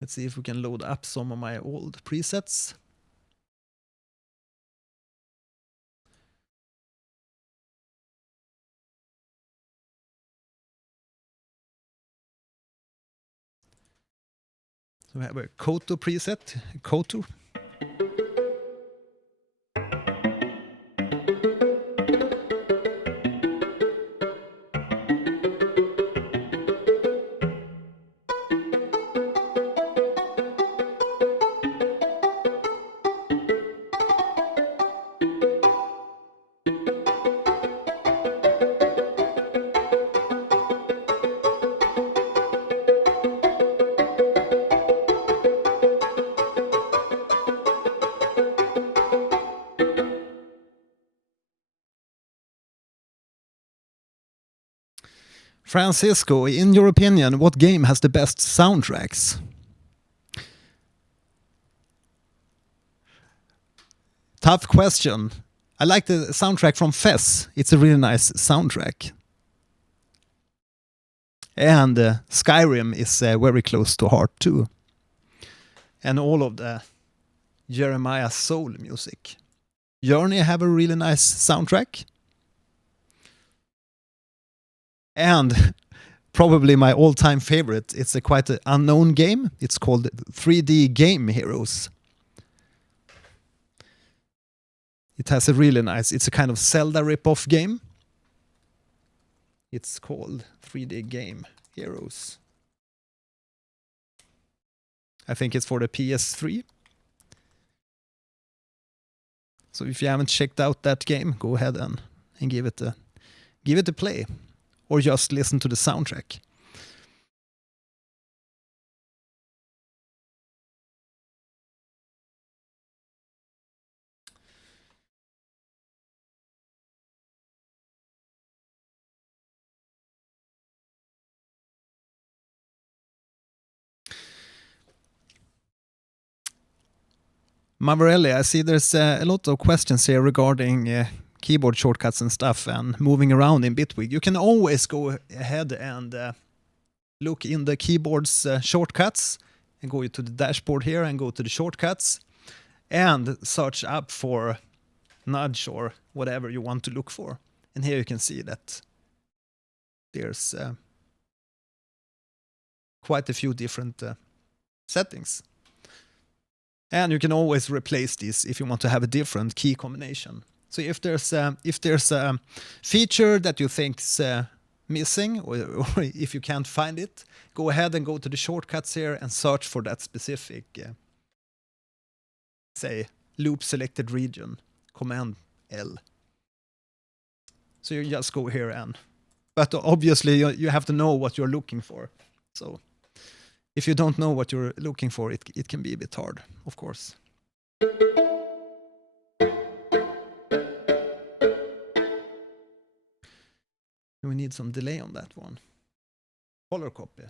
Let's see if we can load up some of my old presets. So we have a Koto preset, Koto. Francisco, in your opinion, what game has the best soundtracks? Tough question. I like the soundtrack from Fez. It's a really nice soundtrack. And Skyrim is very close to heart too. And all of the Jeremiah Soul music. Journey have a really nice soundtrack. And probably my all-time favorite, it's a quite an unknown game. It's called 3D Game Heroes. It has a really nice, it's a kind of Zelda rip-off game. It's called 3D Game Heroes. I think it's for the PS3. So if you haven't checked out that game, go ahead and give it a play. Or just listen to the soundtrack. Mavarelli, I see there's a lot of questions here regarding keyboard shortcuts and stuff and moving around in Bitwig. You can always go ahead and look in the keyboard's shortcuts and go to the dashboard here and go to the shortcuts and search up for nudge or whatever you want to look for. And here you can see that there's quite a few different settings. And you can always replace these if you want to have a different key combination. So if there's a feature that you think's missing, or if you can't find it, go ahead and go to the shortcuts here and search for that specific, say, loop selected region, Command L. So you just go here and, but obviously you have to know what you're looking for. So if you don't know what you're looking for, it can be a bit hard, of course. We need some delay on that one. Color copy.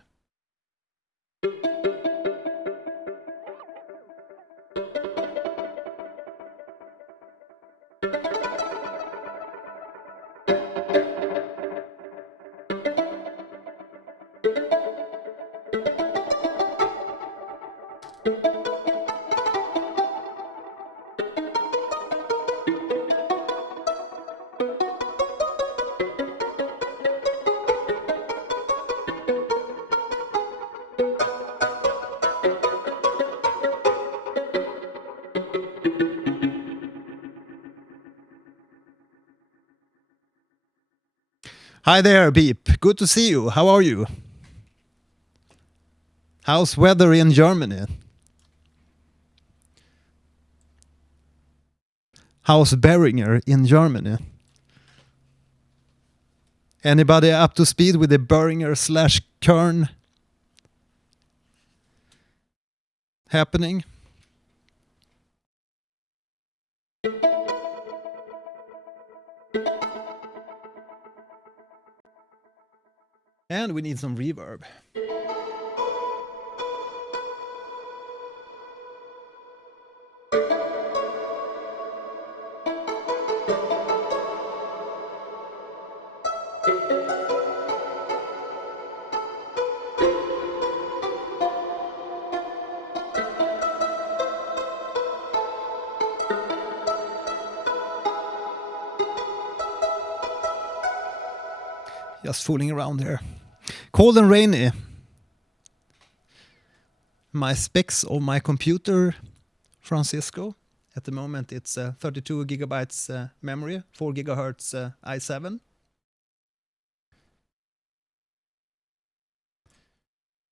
Hi there, Beep. Good to see you. How are you? How's weather in Germany? How's Beringer in Germany? Anybody up to speed with the Beringer/Kern happening? And we need some reverb. Just fooling around here. Cold and rainy. My specs of my computer, Francisco. At the moment it's 32 gigabytes memory, 4 gigahertz i7.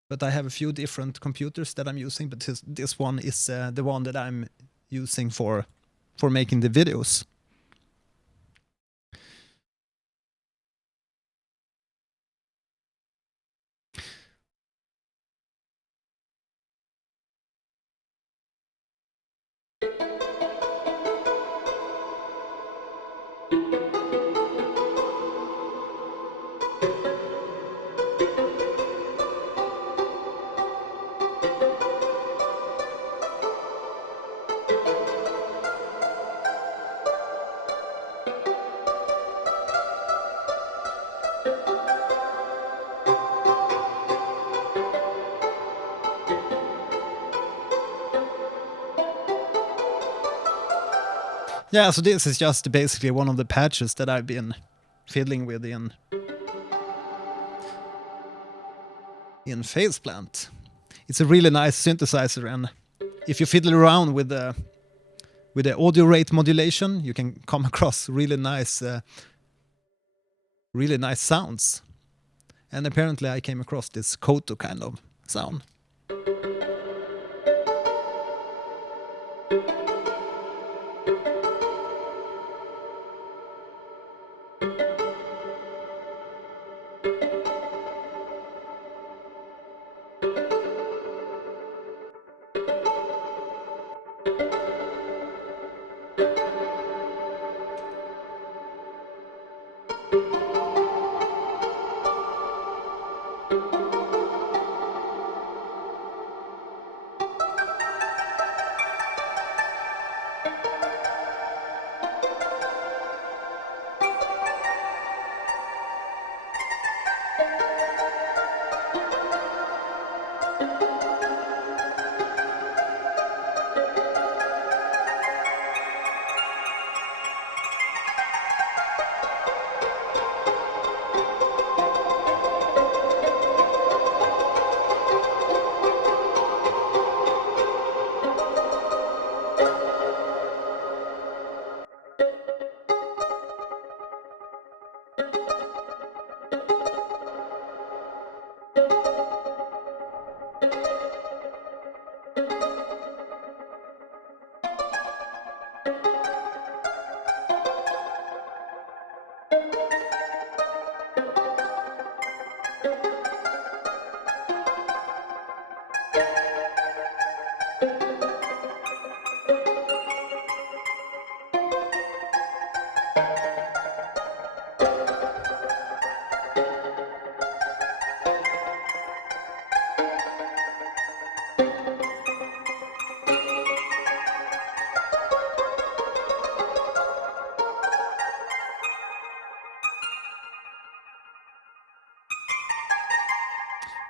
But I have a few different computers that I'm using, but this one is the one that I'm using for making the videos. Yeah, so this is just basically one of the patches that I've been fiddling with in Faceplant. It's a really nice synthesizer, and if you fiddle around with the audio rate modulation, you can come across really nice sounds. And apparently I came across this koto kind of sound.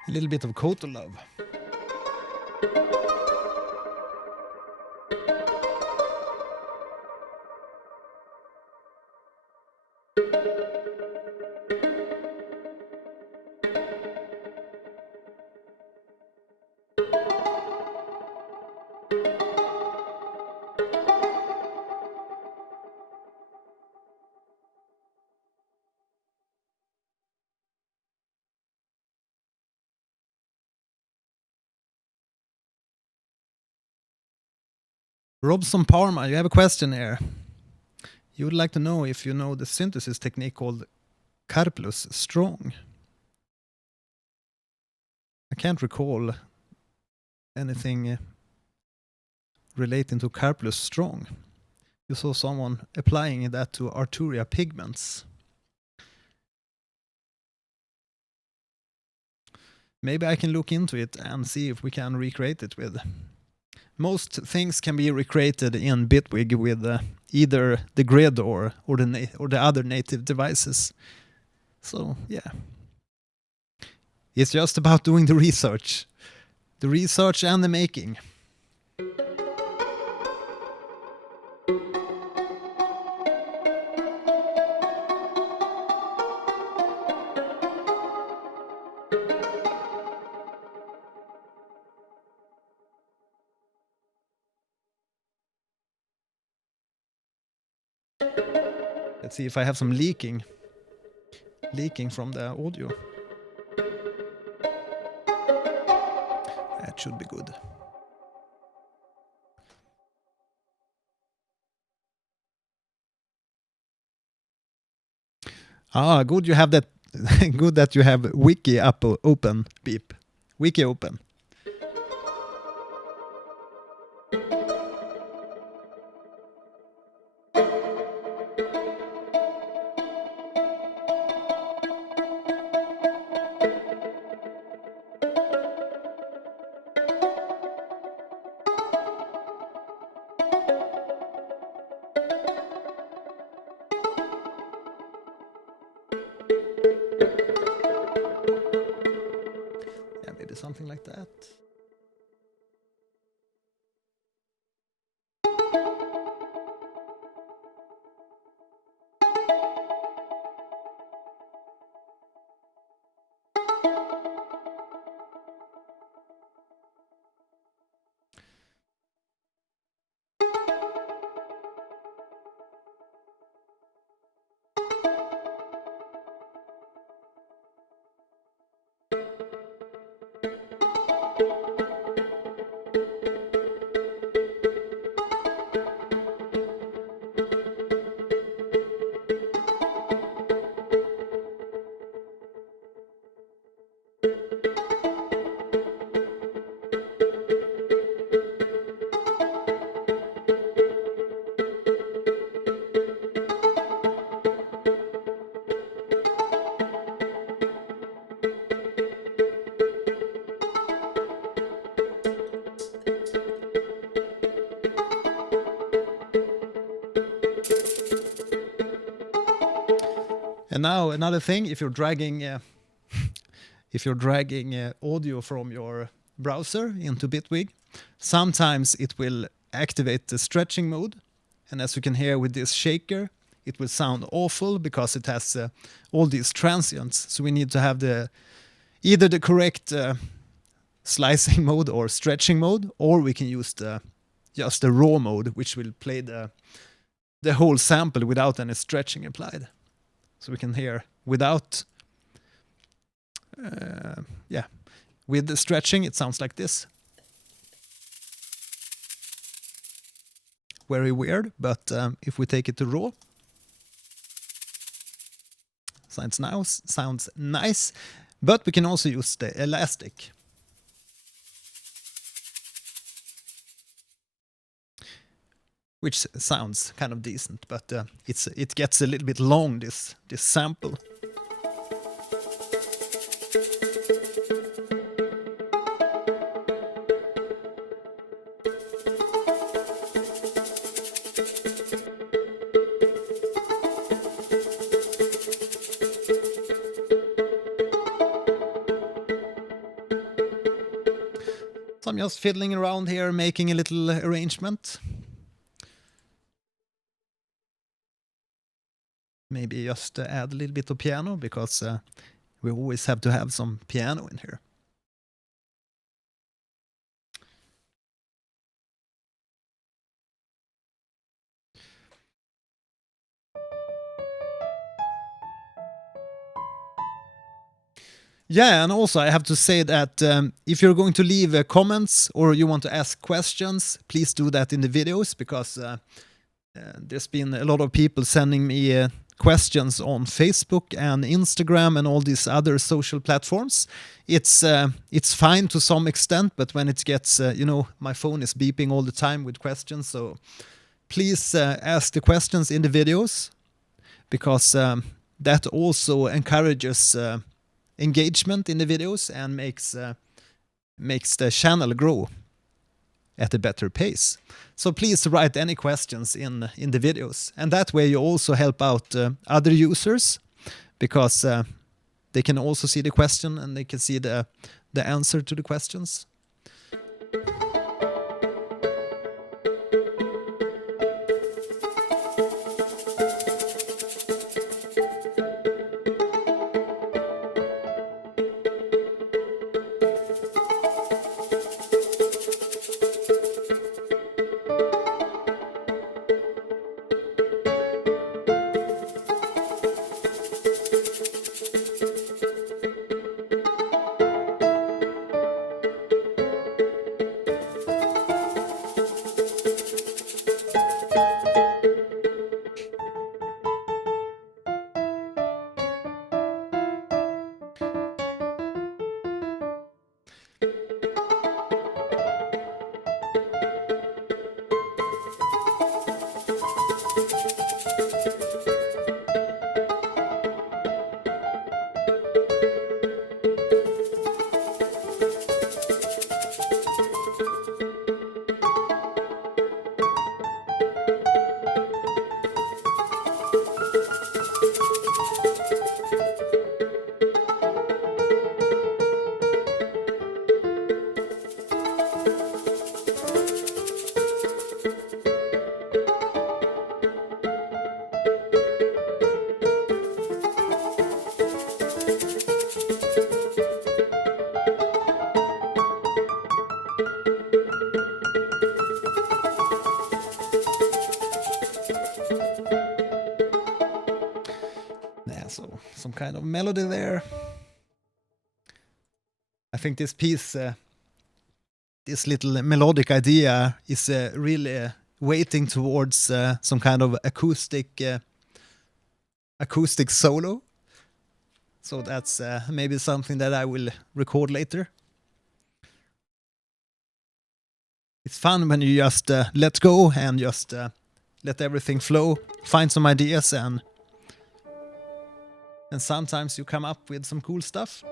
A little bit of koto love. Robson Parma, you have a question here. You would like to know if you know the synthesis technique called Karplus Strong. I can't recall anything relating to Karplus Strong. You saw someone applying that to Arturia pigments. Maybe I can look into it and see if we can recreate it with. Most things can be recreated in Bitwig with either the grid or the other native devices. So yeah, it's just about doing the research and the making. Let's see if I have some leaking from the audio. That should be good. Good you have that. Good that you have wiki up open, beep. Wiki open. Yeah, maybe something like that. And now another thing, if you're dragging audio from your browser into Bitwig, sometimes it will activate the stretching mode. And as you can hear with this shaker, it will sound awful because it has all these transients. So we need to have either the correct slicing mode or stretching mode, or we can use just the raw mode, which will play the whole sample without any stretching applied. So we can hear without, with the stretching, it sounds like this. Very weird, but if we take it to raw, sounds nice. But we can also use the elastic, which sounds kind of decent, but it gets a little bit long, this sample. So I'm just fiddling around here, making a little arrangement. Maybe just add a little bit of piano, because we always have to have some piano in here. Yeah, and also I have to say that if you're going to leave comments or you want to ask questions, please do that in the videos, because there's been a lot of people sending me questions on Facebook and Instagram and all these other social platforms. It's fine to some extent, but when it gets, my phone is beeping all the time with questions. So please ask the questions in the videos, because that also encourages engagement in the videos and makes the channel grow at a better pace. So please write any questions in the videos, and that way you also help out other users, because they can also see the question and they can see the answer to the questions. Yeah, so some kind of melody there. I think this piece, this little melodic idea is really waiting towards some kind of acoustic solo. So that's maybe something that I will record later. It's fun when you just let go and just let everything flow, find some ideas, and sometimes you come up with some cool stuff.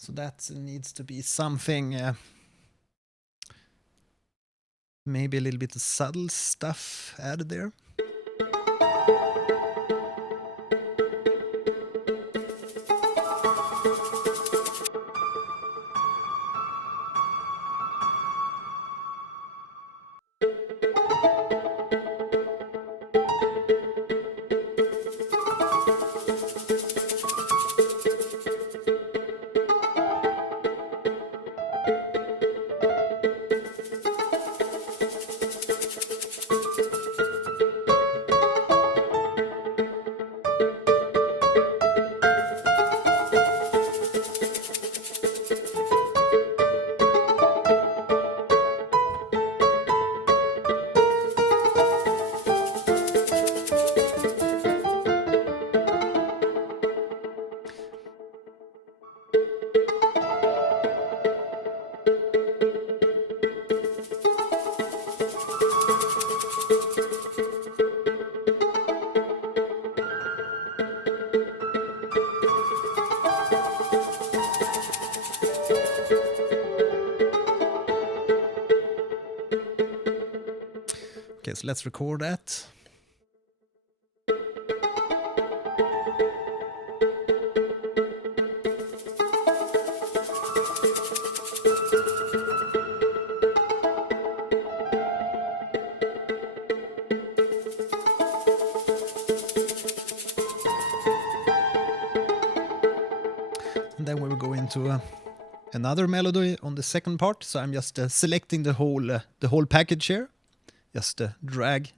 So that needs to be something, maybe a little bit of subtle stuff added there. Okay, so let's record that. And then we will go into another melody on the second part. So I'm just selecting the whole package here. Just drag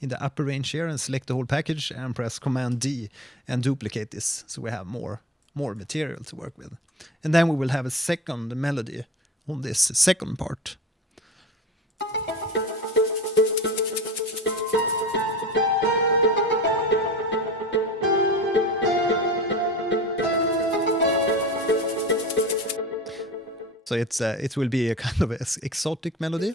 in the upper range here and select the whole package and press Command D and duplicate this so we have more material to work with. And then we will have a second melody on this second part. So it will be a kind of exotic melody.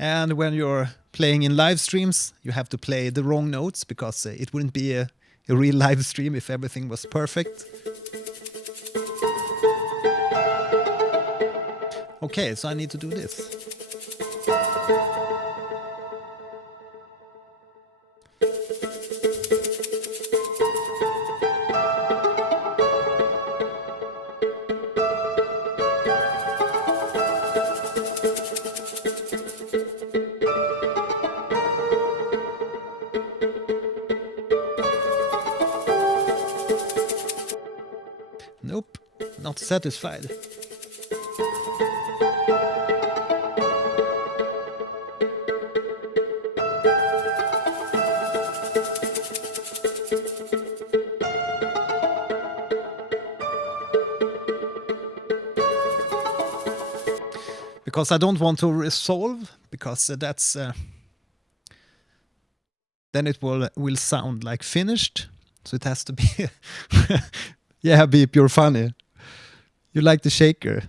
And when you're playing in live streams, you have to play the wrong notes because it wouldn't be a real live stream if everything was perfect. Okay, so I need to do this. Nope, not satisfied. Because I don't want to resolve, because that's then it will sound like finished. So it has to be. Yeah, Beep, you're funny. You like the shaker.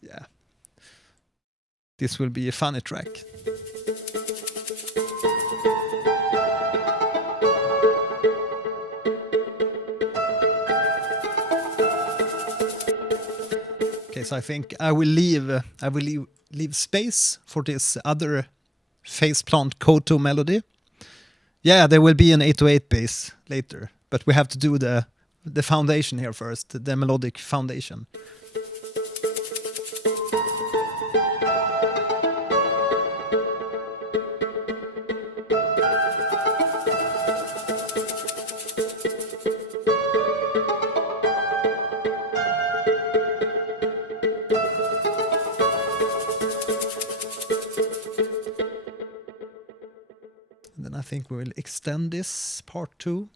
Yeah. This will be a funny track. Okay, so I think I will leave space for this other faceplant Koto melody. Yeah, there will be an 808 bass later, but we have to do the foundation here first, the melodic foundation. And then I think we will extend this part 2.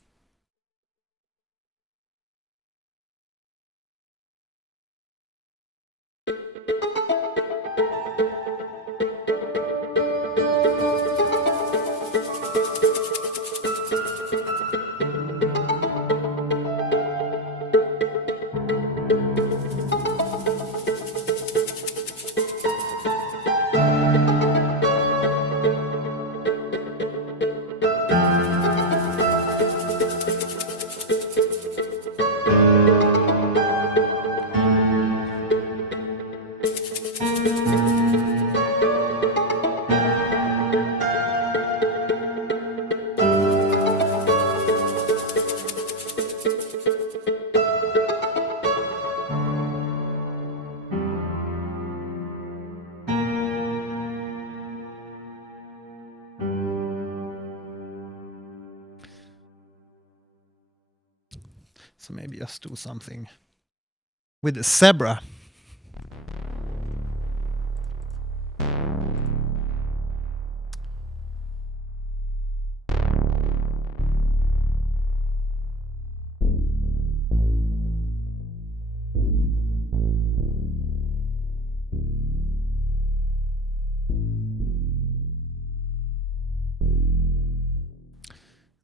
So maybe just do something with the zebra.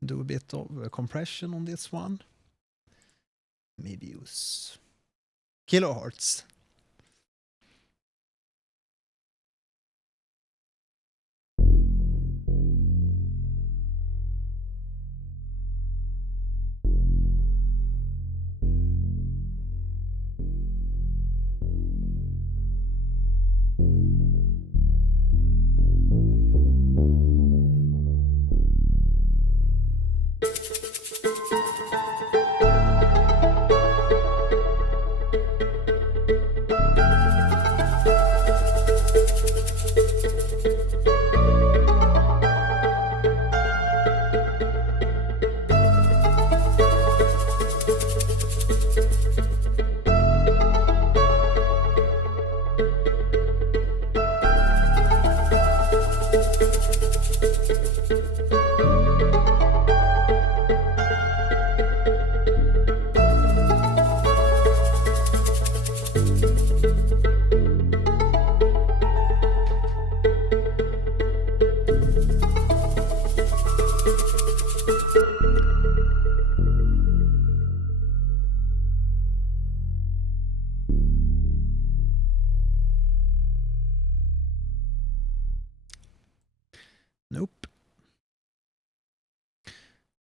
Do a bit of compression on this one. Maybe use kilohertz.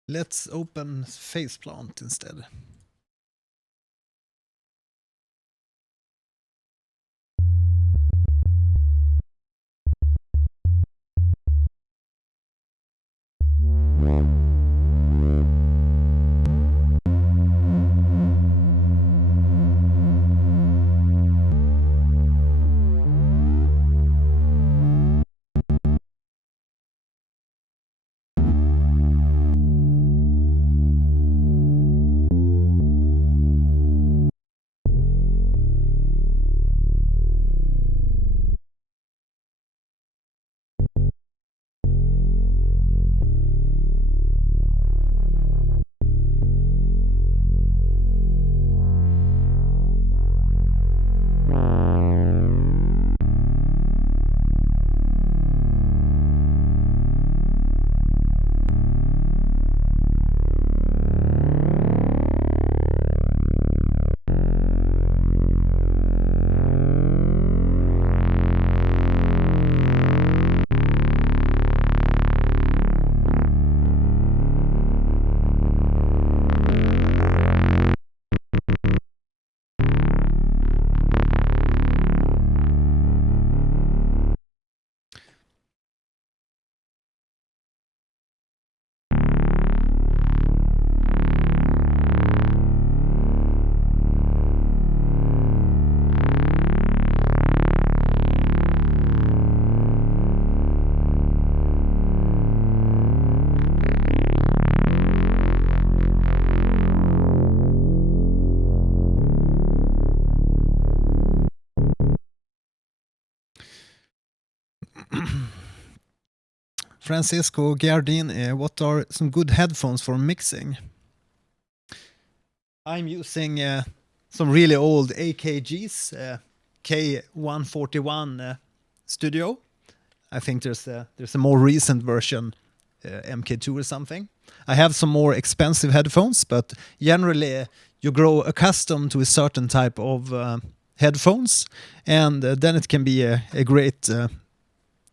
Let's open Faceplant instead. Francisco Giardini, what are some good headphones for mixing? I'm using some really old AKGs, K141 Studio. I think there's a more recent version, MK2 or something. I have some more expensive headphones, but generally you grow accustomed to a certain type of headphones, and then it can be a great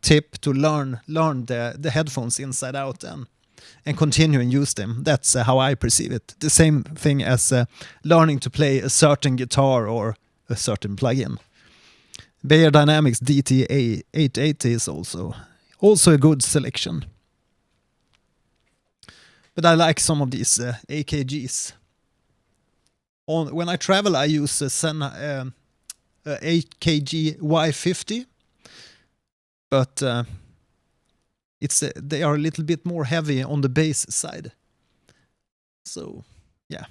tip to learn the headphones inside out and continue and use them. That's how I perceive it. The same thing as learning to play a certain guitar or a certain plugin. Bayer Dynamics DTA 880 is also a good selection. But I like some of these AKGs. When I travel, I use a AKG Y50, but they are a little bit more heavy on the bass side. So, yeah.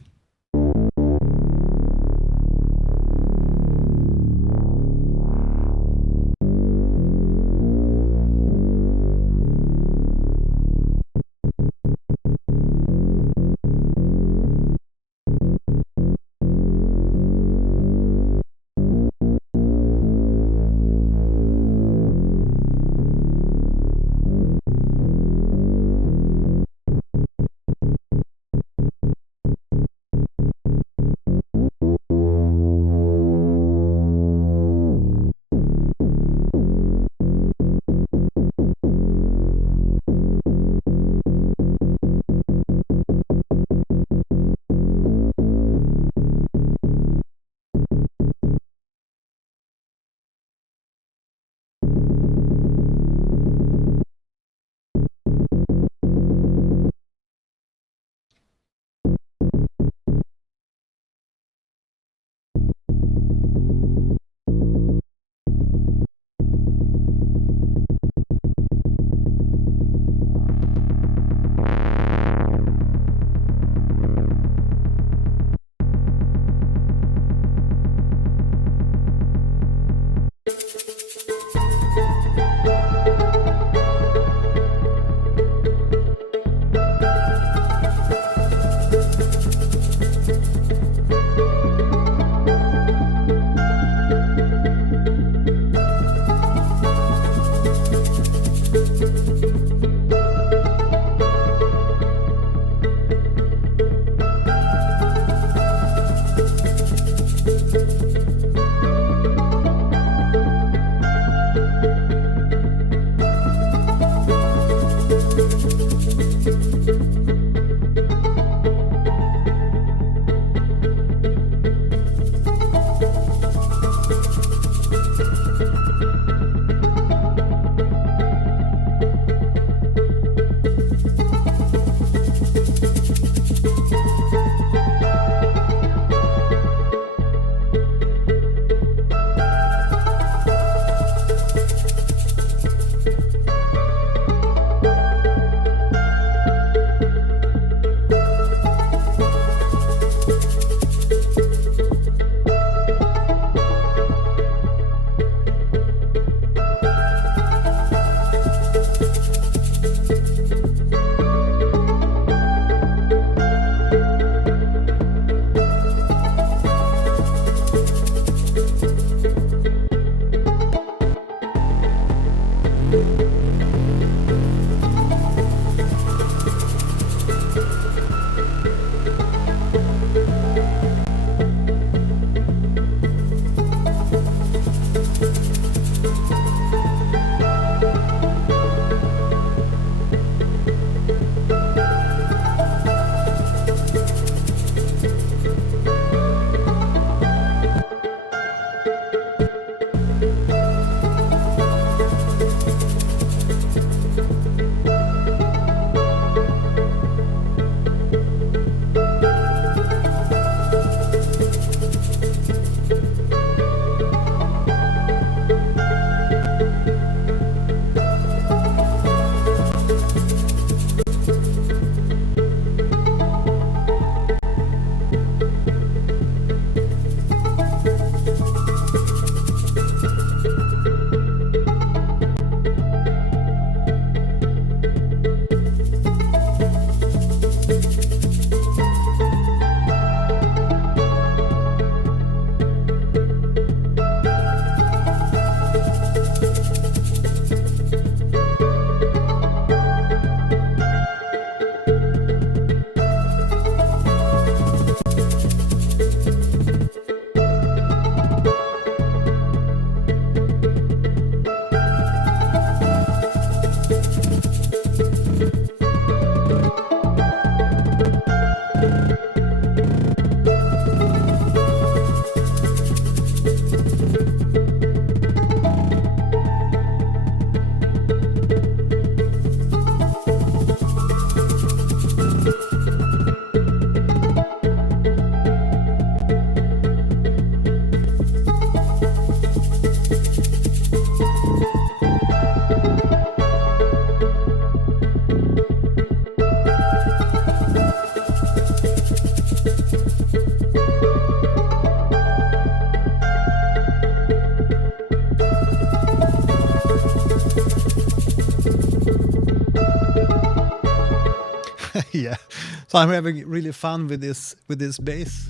So I'm having really fun with this bass,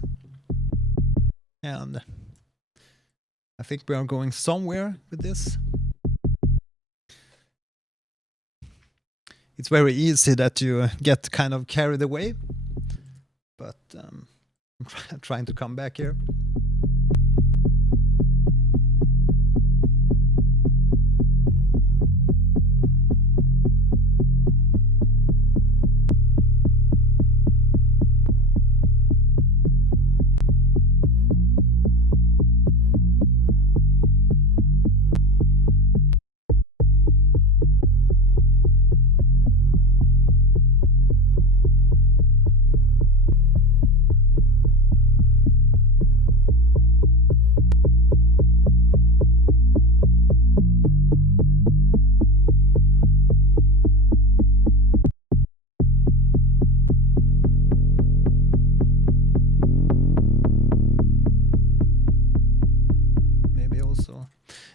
and I think we are going somewhere with this. It's very easy that you get kind of carried away, but I'm trying to come back here.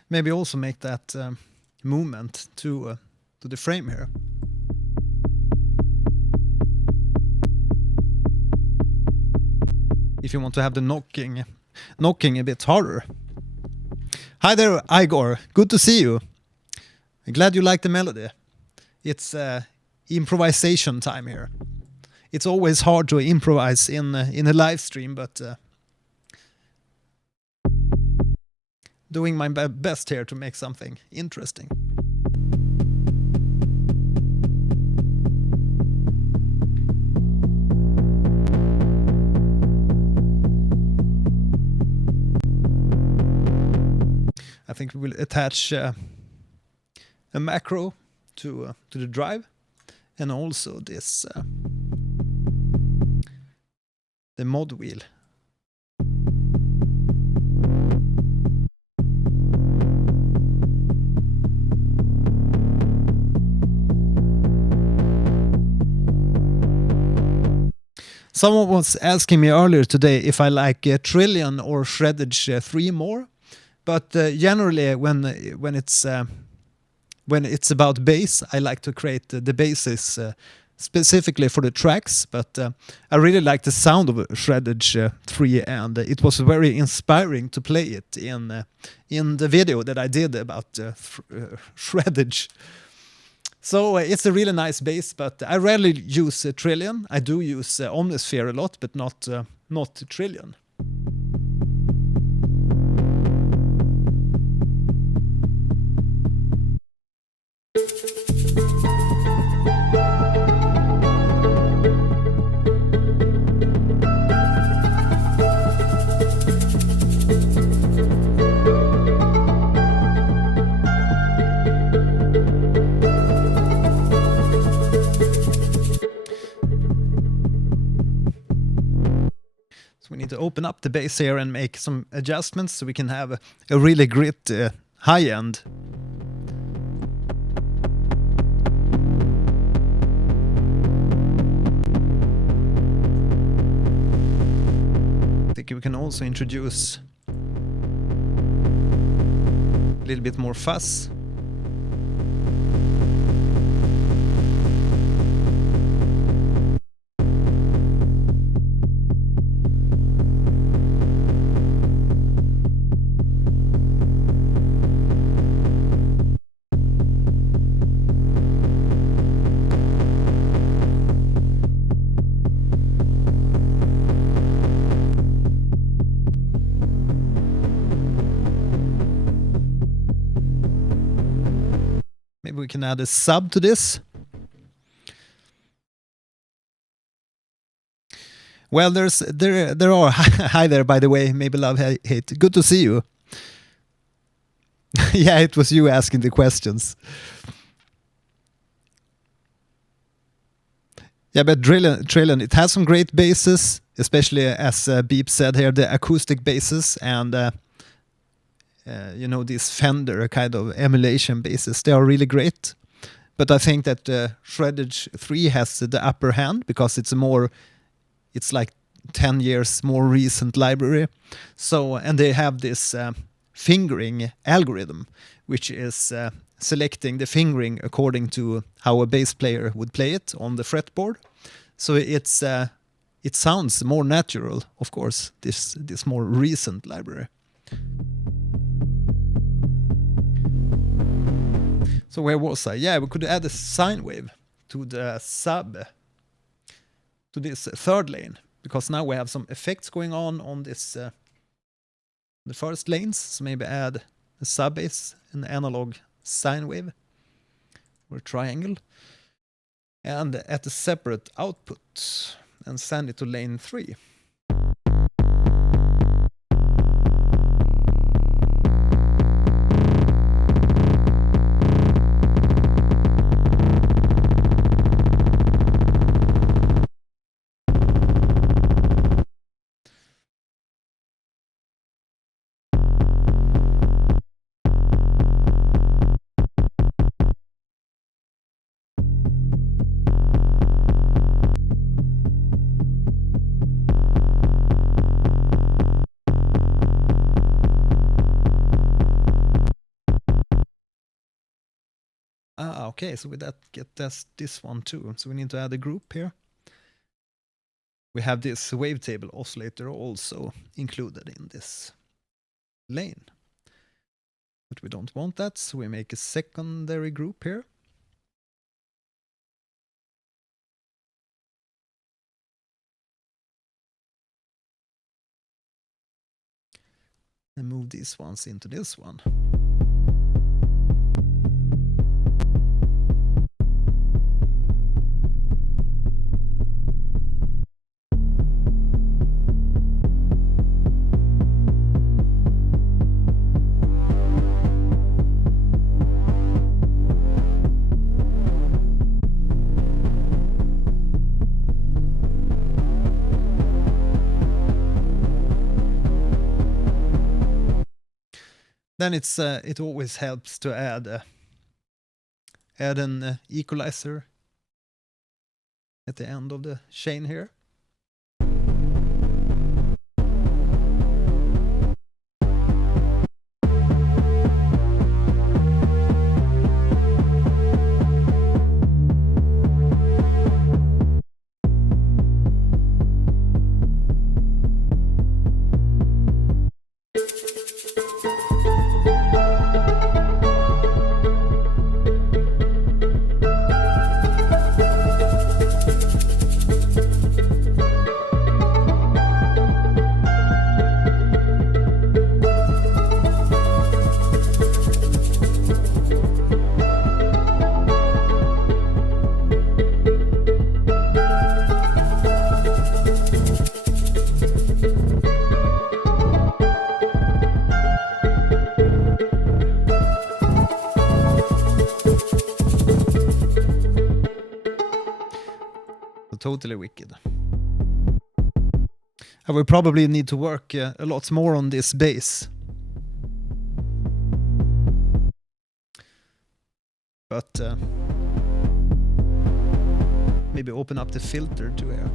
Maybe also make that movement to the frame here. If you want to have the knocking a bit harder. Hi there, Igor. Good to see you. I'm glad you like the melody. It's improvisation time here. It's always hard to improvise in a live stream, but doing my best here to make something interesting. I think we will attach a macro to the drive, and also this the mod wheel. Someone was asking me earlier today if I like Trillion or Shreddage 3 more, but generally when it's about bass, I like to create the basses specifically for the tracks. But I really like the sound of Shreddage 3, and it was very inspiring to play it in the video that I did about Shreddage. So it's a really nice bass, but I rarely use Trillion. I do use Omnisphere a lot, but not Trillion. So we need to open up the bass here and make some adjustments so we can have a really great high end. I think we can also introduce a little bit more fuzz. Maybe we can add a sub to this. Well, there are. Hi there, by the way. Maybe love hate. Good to see you. Yeah, it was you asking the questions. Yeah, but Trillion, it has some great basses, especially as Beep said here, the acoustic basses and these Fender kind of emulation basses. They are really great. But I think that Shreddage 3 has the upper hand because it's like 10 years more recent library. So, and they have this fingering algorithm, which is selecting the fingering according to how a bass player would play it on the fretboard. So it sounds more natural, of course, this more recent library. So where was I? Yeah, we could add a sine wave to the sub, to this third lane, because now we have some effects going on this the first lanes. So maybe add a sub bass, an analog sine wave or a triangle, and at a separate output, and send it to lane 3. Okay, so with that, get this one too. So we need to add a group here. We have this wavetable oscillator also included in this lane. But we don't want that, so we make a secondary group here. And move these ones into this one. Then it always helps to add an equalizer at the end of the chain here. Totally wicked. I will probably need to work a lot more on this bass. But maybe open up the filter to here.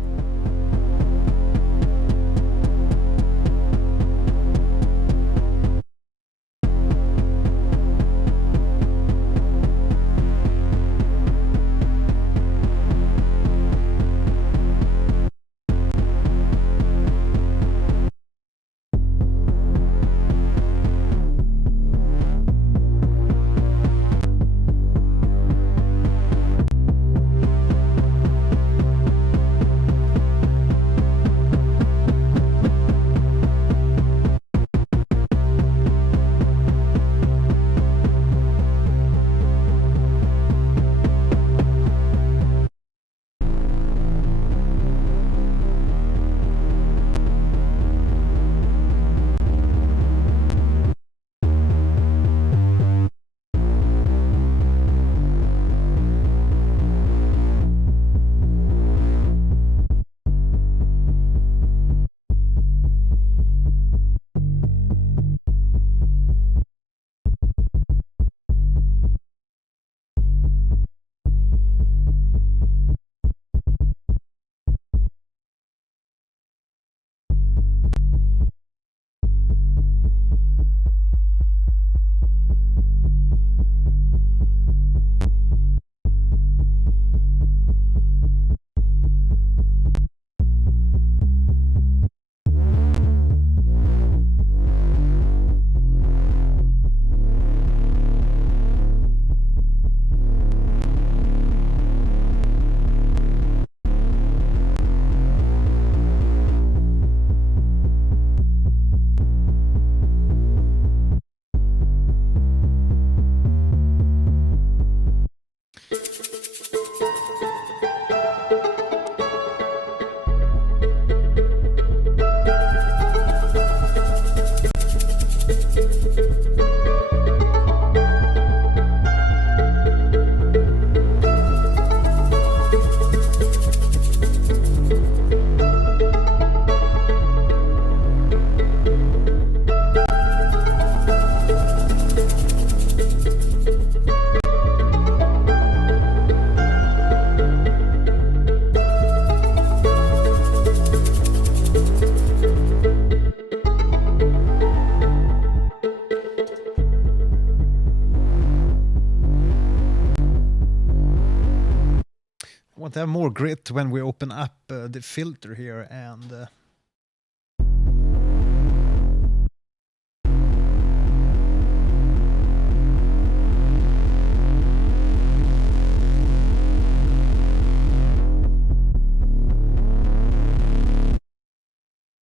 want to have more grit when we open up the filter here, and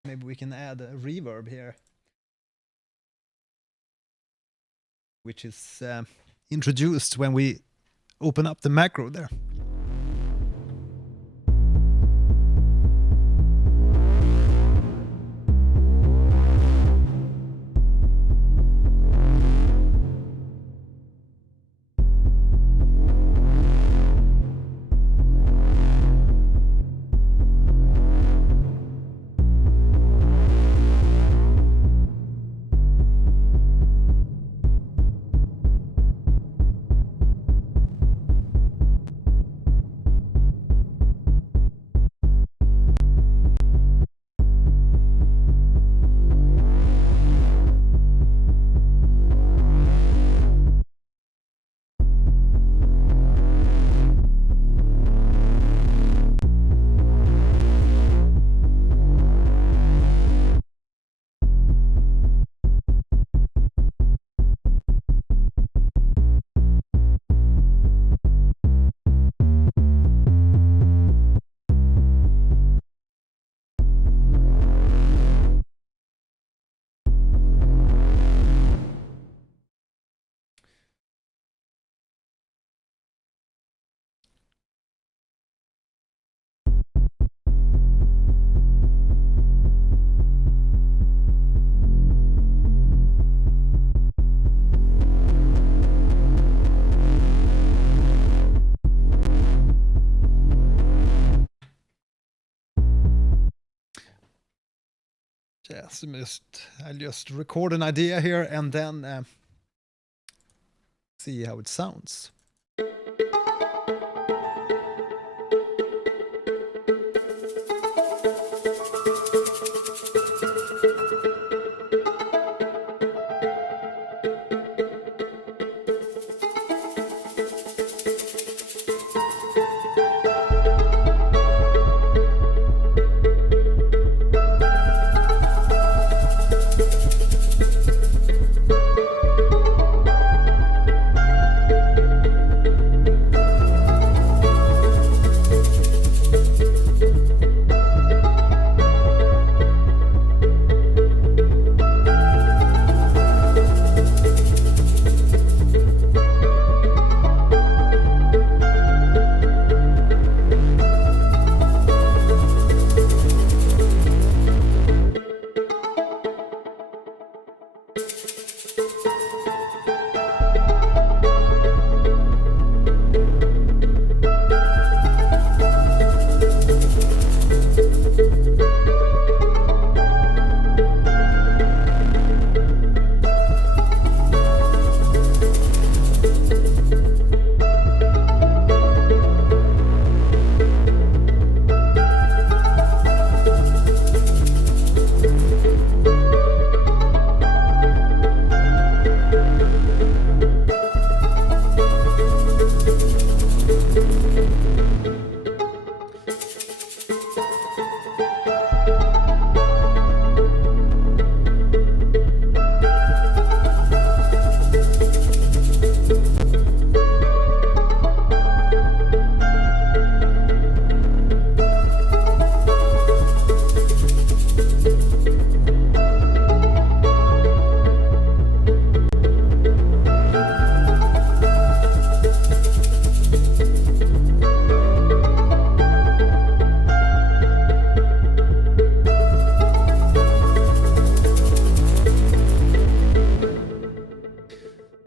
maybe we can add a reverb here, which is introduced when we open up the macro there. Yes, I'll just record an idea here and then see how it sounds.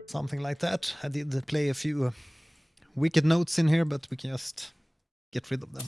Something like that. I did play a few wicked notes in here, but we can just get rid of them.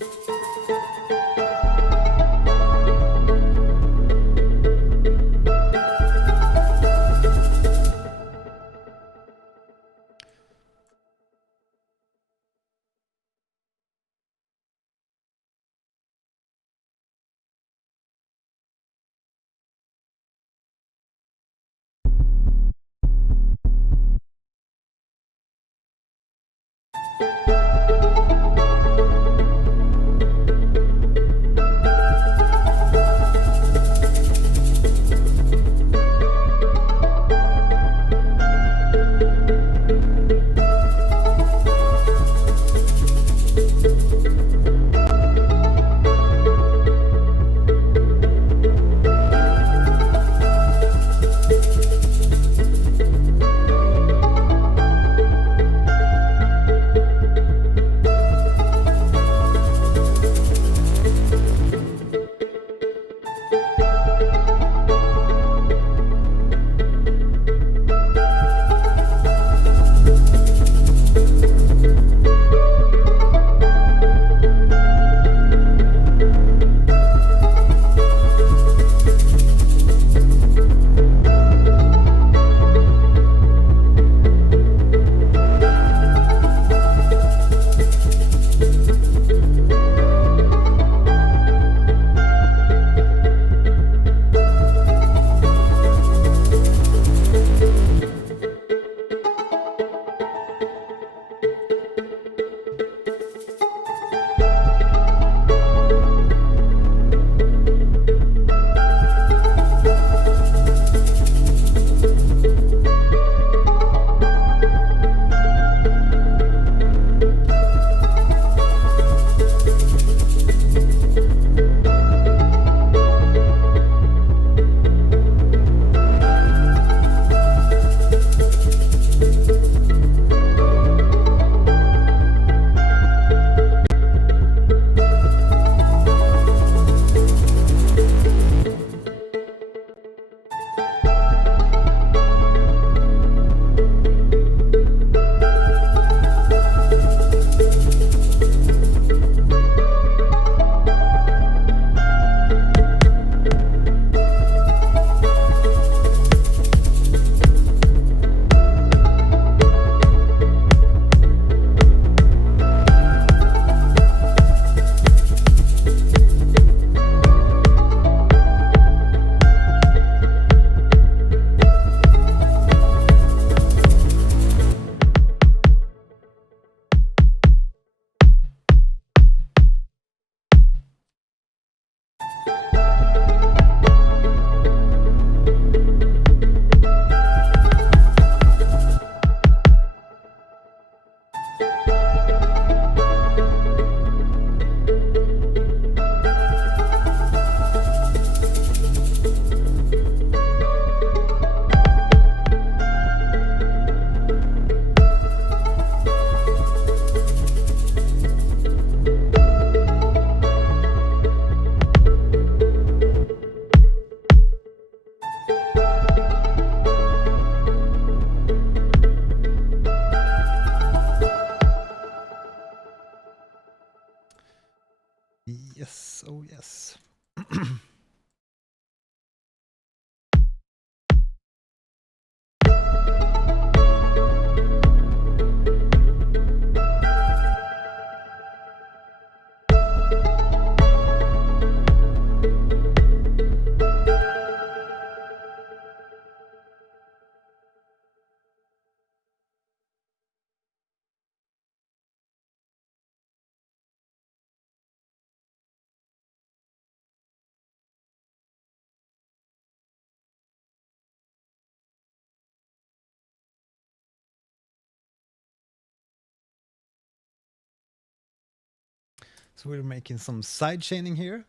So we're making some side chaining here.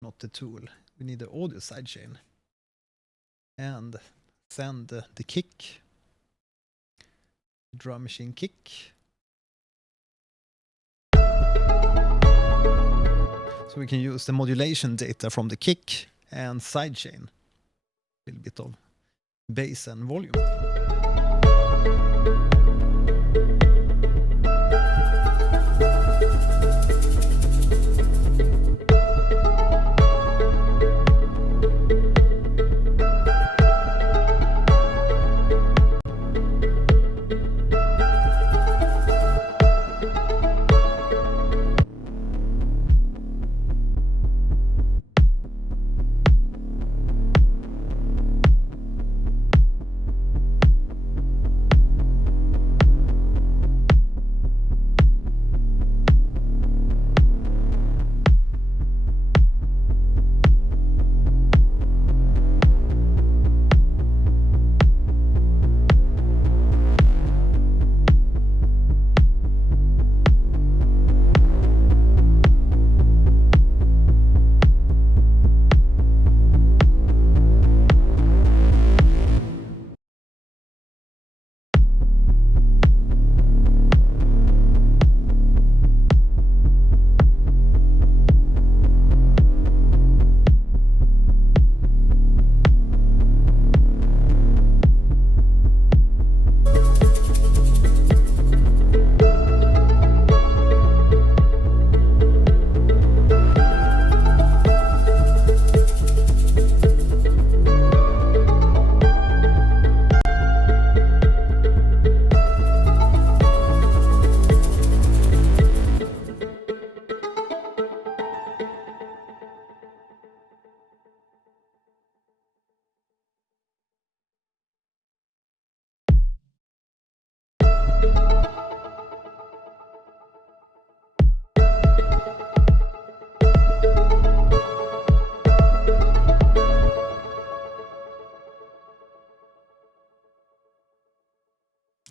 Not the tool. We need the audio side chain. And send the kick. Drum machine kick. So we can use the modulation data from the kick and sidechain. A little bit of bass and volume.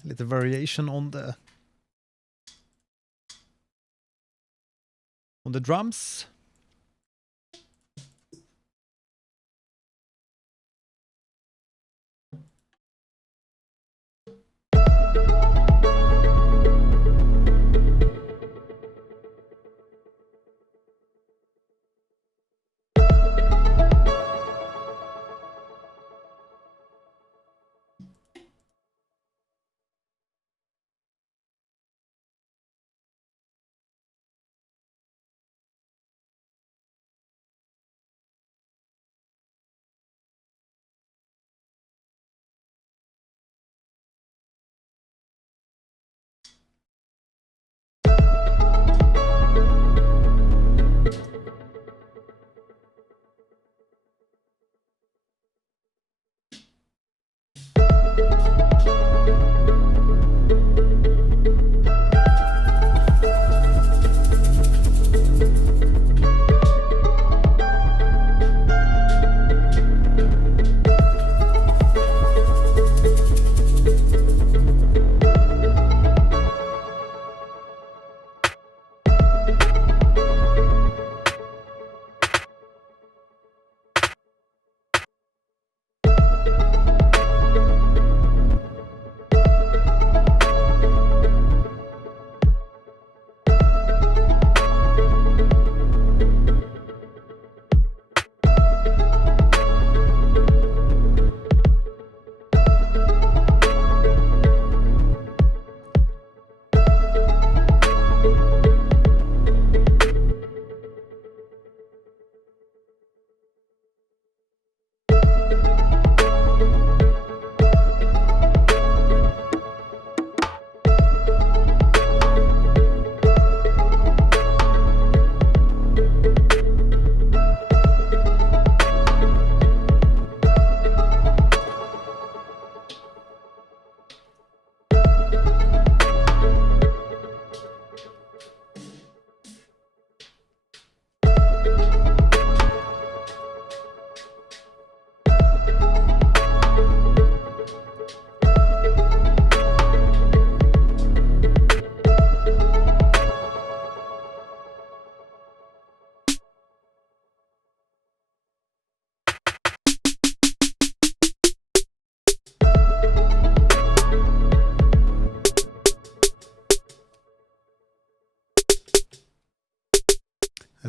A little variation on the drums.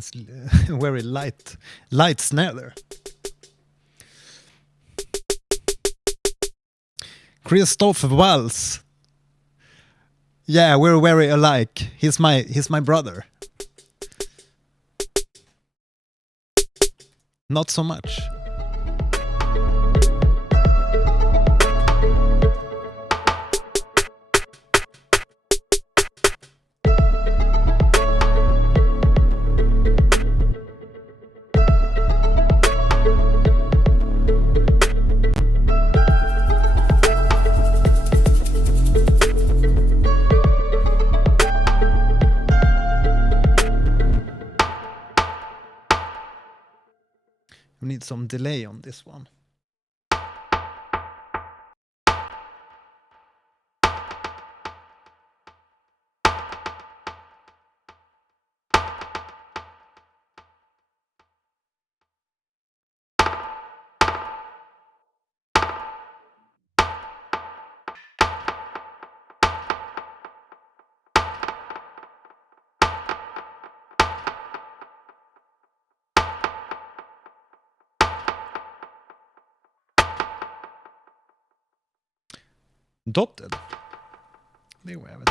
It's very light snare there. Christoph Waltz. Yeah, we're very alike. He's my brother. Not so much. We need some delay on this one. Dotted. There we have it.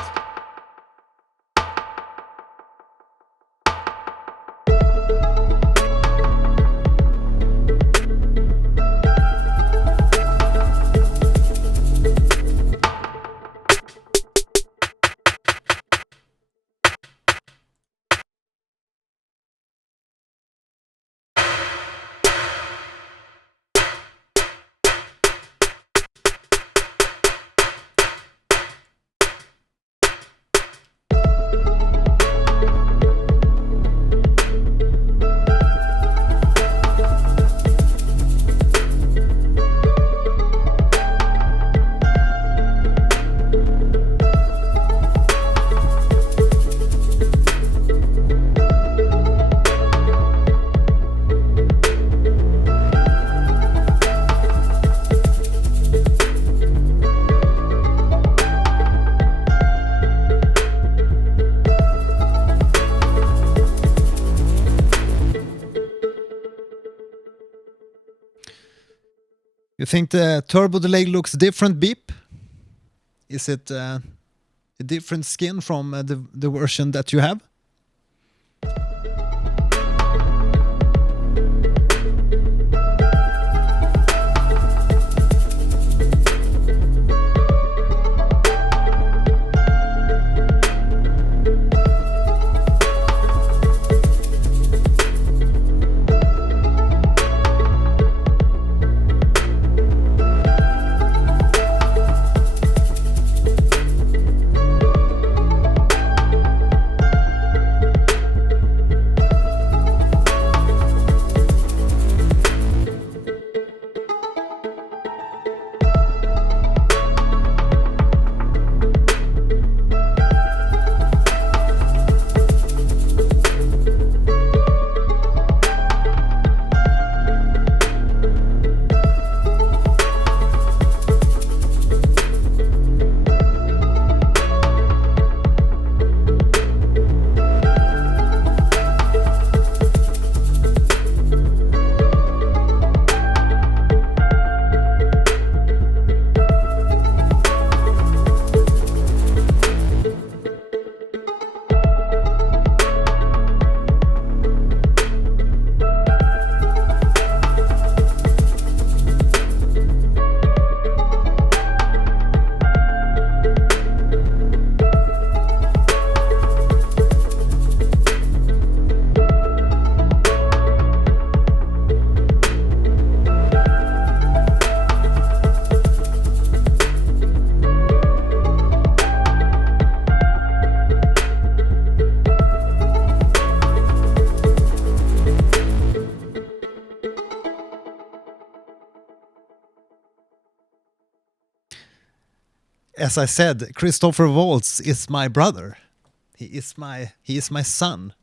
You think the turbo delay looks different, Beep? Is it a different skin from the version that you have? As I said, Christopher Waltz is my brother. He is my son.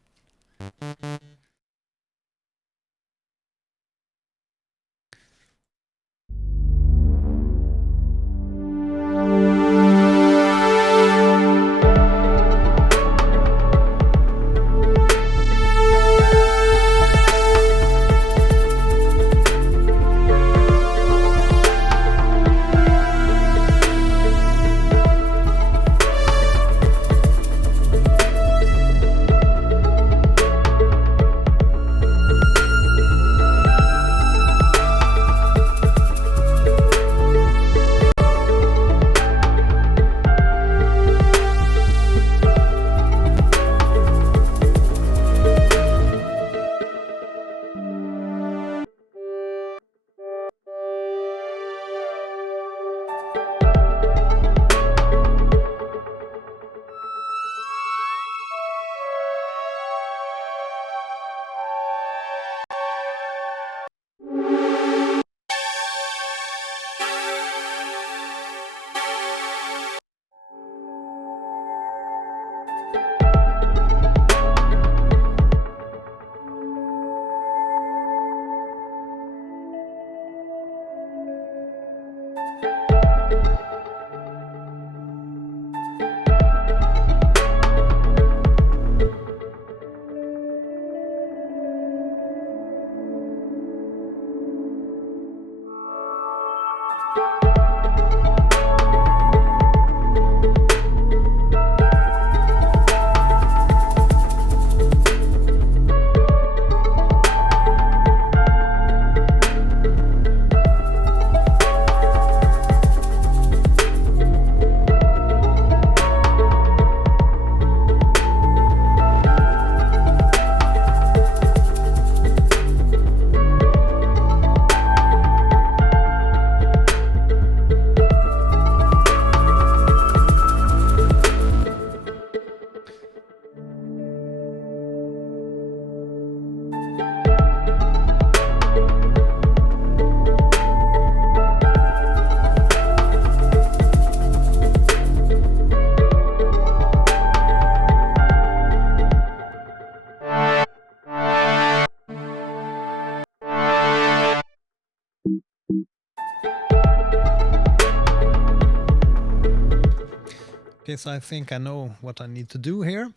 Okay, so I think I know what I need to do here.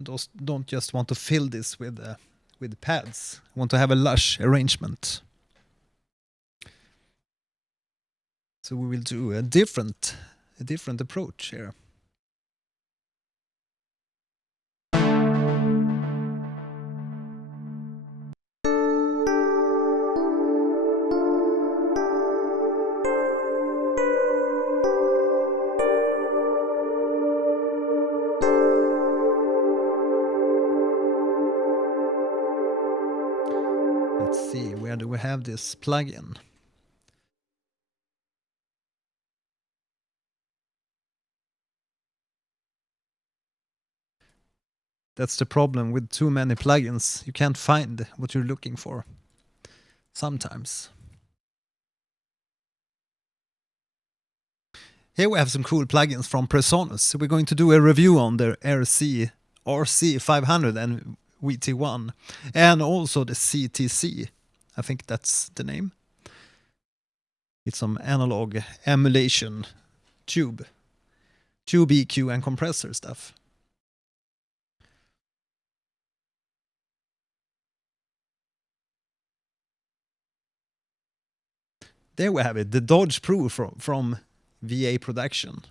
I don't just want to fill this with pads. I want to have a lush arrangement. So we will do a different approach here. Let's see, where do we have this plugin? That's the problem with too many plugins. You can't find what you're looking for sometimes. Here we have some cool plugins from Presonus. So we're going to do a review on the RC500 and VT1 and also the CTC. I think that's the name. It's some analog emulation tube EQ and compressor stuff. There we have it, the Dodge Pro from VA Production.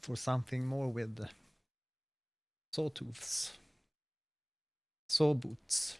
For something more with sawtooths, saw boots.